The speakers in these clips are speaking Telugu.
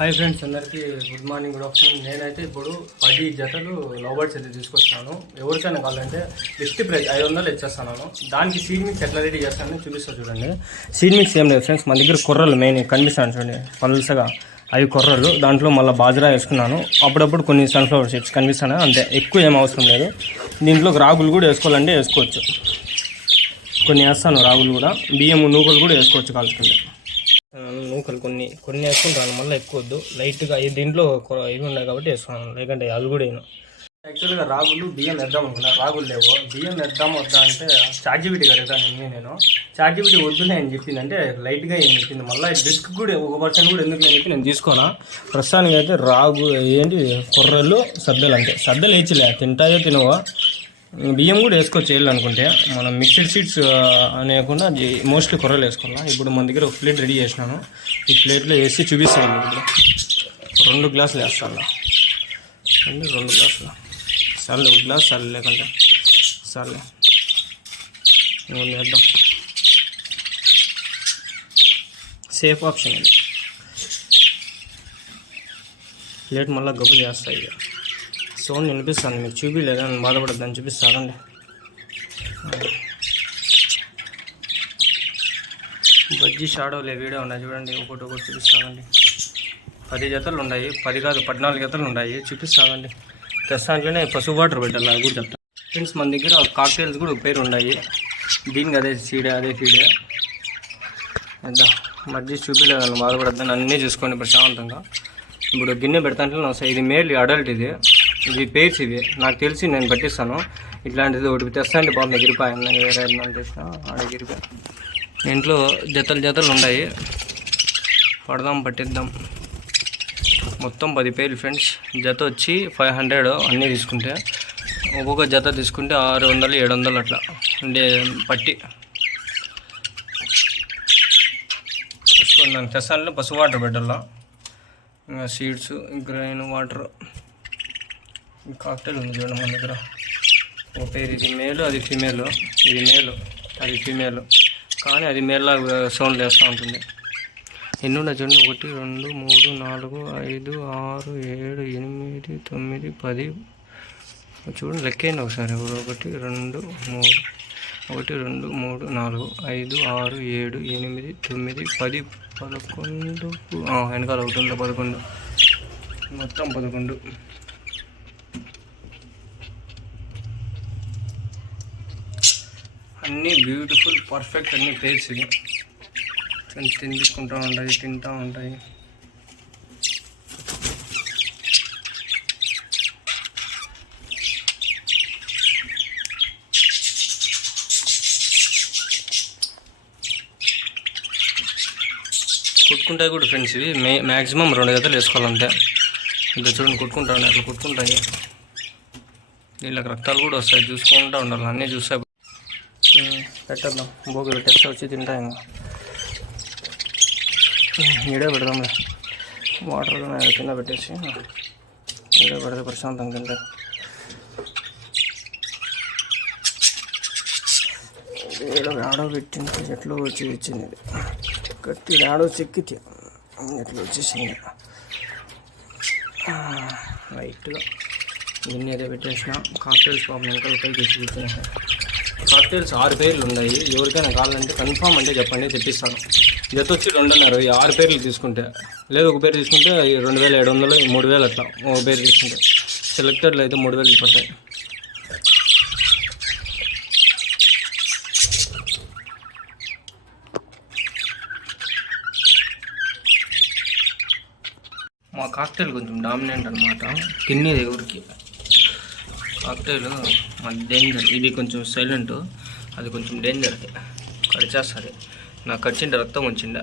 హాయ్ ఫ్రెండ్స్, అందరికీ గుడ్ మార్నింగ్, గుడ్ ఆఫ్టర్నూన్. నేనైతే ఇప్పుడు 10 జతలు లవ్ బర్డ్స్ అయితే తీసుకొచ్చాను. ఎవరికైనా కావాలంటే బెస్ట్ ప్రైస్ 500 ఇచ్చేస్తాను. దానికి సీడ్ మిక్స్ ఎట్లా రెడీ చేస్తానని చూపిస్తాను చూడండి. సీడ్ మిక్స్ ఏం లేదు ఫ్రెండ్స్, మన దగ్గర కొర్రలు మెయిన్ కనిపిస్తాను చూడండి, పలుసగా అవి కొర్రలు. దాంట్లో మళ్ళీ బాజరా వేసుకున్నాను. అప్పుడప్పుడు కొన్ని సన్ఫ్లవర్ సీడ్స్ కనిపిస్తాను, అంతే, ఎక్కువ ఏం అవసరం లేదు. దీంట్లో రాగులు కూడా వేసుకోవాలంటే వేసుకోవచ్చు, కొన్ని వేస్తాను రాగులు కూడా. బియ్యం నూకలు కూడా వేసుకోవచ్చు కాల్చుకుంటే. నూకలు కొన్ని కొన్ని వేసుకుంటాను, మళ్ళీ ఎక్కువ వద్దు, లైట్గా. దీంట్లో ఇవి ఉన్నాయి కాబట్టి వేసుకున్నాను, లేకంటే అవి కూడా వేయను. యాక్చువల్గా రాగులు బియ్యం వేద్దాం అనుకున్నా, రాగులు లేవు. బియ్యం వేద్దాం వద్దా అంటే చార్జిబిటీ కడతాను నేను. చార్జిబిటీ వద్దులే అని చెప్పింది, అంటే లైట్గా ఏం చెప్పింది. మళ్ళీ డిస్క్ కూడా 1% కూడా ఎందుకు అని చెప్పి నేను తీసుకోనా. ప్రస్తుతానికి అయితే రాగు ఏంటి కొర్రలు సద్దలు, అంటే సద్దలు వేయచ్చులే, తింటాయో తినవో. బియ్యం కూడా వేసుకోవచ్చు వేయాలనుకుంటే. మనం మిక్స్డ్ సీడ్స్ అనేకుండా మోస్ట్లీ కొర్రలు వేసుకోవాలి. ఇప్పుడు మన దగ్గర ఒక ప్లేట్ రెడీ చేసినాను, ఈ ప్లేట్లో వేసి చూపిస్తాను. ఇప్పుడు 2 గ్లాసులు వేస్తాను, 2 గ్లాసులు. సర్లే, 1 గ్లాస్ సర్లే, లేకుంటే సర్లే వేద్దాం. సేఫ్ ఆప్షన్ ఇది. ప్లేట్ మళ్ళీ గబ్బు చేస్తాయి. సౌండ్ వినిపిస్తాను మీకు, చూపించలేదని బాధపడద్దని చూపిస్తానండి. బజ్జీ షాడోలే వీడియో ఉన్నాయి చూడండి, ఒకటి చూపిస్తానండి. 10 జతలు ఉన్నాయి, 10 కాదు 14 జతలు ఉన్నాయి, చూపిస్తానండి. ప్రస్తుతానిలోనే పసుపు వాటర్ పెట్టాలి, అది కూడా చెప్తాను ఫ్రెండ్స్. మన దగ్గర కాక్టైల్స్ కూడా పేరు ఉన్నాయి, దీనికి అదే సీడే, అదే ఫీడే. మధ్య చూపించలేదని బాధపడద్దని అన్నీ చూసుకోండి ప్రశాంతంగా. ఇప్పుడు గిన్నె పెడతాంటే ఇది మేల్ అడల్ట్, ఇది పేర్స్. ఇవి నాకు తెలిసి నేను పట్టిస్తాను. ఇట్లాంటిది ఒకటి తెస్తాండి బాబు, ఎగిరిపాయ వేరే తెచ్చినా ఆడ ఎగిరిపాయ. ఇంట్లో జతలు ఉన్నాయి, పట్టిద్దాం. మొత్తం 10 పేర్లు ఫ్రెండ్స్. జత వచ్చి 500 అన్నీ తీసుకుంటే. ఒక్కొక్క జత తీసుకుంటే 600 700 అట్లా అంటే పట్టి తీసుకున్నాను. తెస్తాను పసుపు వాటర్ పెట్టాల, ఇంకా సీడ్స్, గ్రైన్ వాటర్. కాక్టైల్ ఉంది చూడండి మన దగ్గర, ఓ పేరు. ఇది మేలు, అది ఫీమేలు. ఇది మేలు, అది ఫీమేలు, కానీ అది మేల్లా సౌండ్ వేస్తూ ఉంటుంది. ఎన్ని ఉన్నాయి చూడండి, 1 2 3 4 5 6 7 8 9 10. చూడండి, లెక్కేయండి ఒకసారి. 1 2 3 1 2 3 4 5 6 7 8 9 10 11. వెనకాల ఒకటి ఉంది 11, మొత్తం 11. అన్నీ బ్యూటిఫుల్, పర్ఫెక్ట్, అన్నీ పేర్స్. ఇది తింటూ ఉంటాయి, తింటూ ఉంటాయి. కుట్టుకుంటాయి కూడా ఫ్రెండ్స్. ఇవి మ్యాక్సిమం 2 జతలు వేసుకోవాలంటే. ఇంత చూడండి కుట్టుకుంటాయి, అట్లా కుట్టుకుంటాయి. దీనికి రక్తాలు కూడా వస్తాయి, చూసుకుంటూ ఉండాలి, అన్నీ చూస్తాయి. పెట్టేద్దాం, భోగి పెట్టేస్తే వచ్చి తింటాయి. ఈడే పెడదాంలే, వాటర్ కింద పెట్టేసి ఈడే పెడితే ప్రశాంతంగా తింటాయి. ఏడో ఆడో పెట్టింది, ఎట్లా వచ్చి ఇచ్చింది. గట్టి ఆడో చెక్కితే ఎట్లా వచ్చేసింది. లైట్గా గిన్నె ఏదో పెట్టేసిన. కాక్టైల్స్ పాపం వెనకాల పైకి వచ్చి కూర్చున్నాయి. కాక్టైల్స్ 6 పేర్లు ఉన్నాయి, ఎవరికైనా కావాలంటే కన్ఫామ్ అంటే చెప్పండి, తెప్పిస్తాను. జత వచ్చి 2.5, 6 పేర్లు తీసుకుంటే. లేదు ఒక పేరు తీసుకుంటే 2700 3000 అట్లా. ఒక పేరు తీసుకుంటే సెలెక్టర్లు అయితే 3000 పడతాయి. మా కాక్టైల్ కొంచెం డామినెంట్ అనమాట, తినేది ఎవరికి. Cocktail danger. ఇది కొంచెం సైలెంట్, అది కొంచెం డేంజర్, కడిచేస్తుంది. నాకు కడిచిండే రక్తం వచ్చిండే.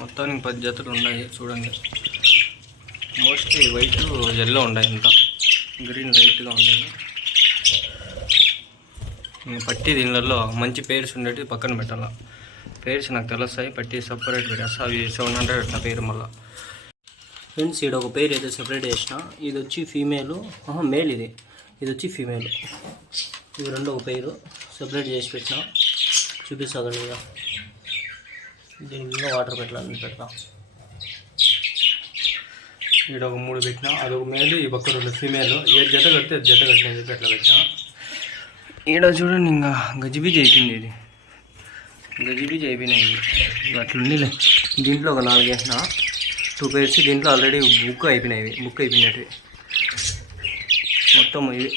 మొత్తానికి 10 జతలు ఉన్నాయి చూడండి. మోస్ట్లీ వైట్ ఎల్లో ఉన్నాయి, అంతా గ్రీన్ లైట్గా ఉన్నాయి. పట్టి దీనిలో మంచి పేర్స్ ఉండేవి పక్కన పెట్టాలా. పేర్స్ నాకు తెలుస్తాయి, పట్టి సపరేట్ పెట్టేస్తా. అవి 700 అట్లా పేరు. మళ్ళీ ఫ్రెండ్స్, ఇక్కడ ఒక పేరు అయితే సెపరేట్ చేసిన. ఇది వచ్చి ఫీమేలు, మేల్. ఇది వచ్చి ఫీమేల్. ఇవి 2 ఒక పేరు సెపరేట్ చేసి పెట్టిన. చూపిస్తాను. దీనికి వాటర్ పెట్టాలని పెడతా. ఇక్కడ ఒక 3 పెట్టినా, అదొక మేలు, ఈ పక్క 2 ఫీమేల్. ఏ జత కడితే జత కట్టిన చెప్పి అట్లా పెట్టినా. ఈడ చూడండి ఇంకా గజిబిజి అయిపోయింది, ఇది గజిబిజి అయిపోయినాయి. అట్లుండిలే. దీంట్లో ఒక 4 వేసిన, 2 pairs. దీంట్లో ఆల్రెడీ బుక్ అయిపోయినాయి మొత్తం ఇవి.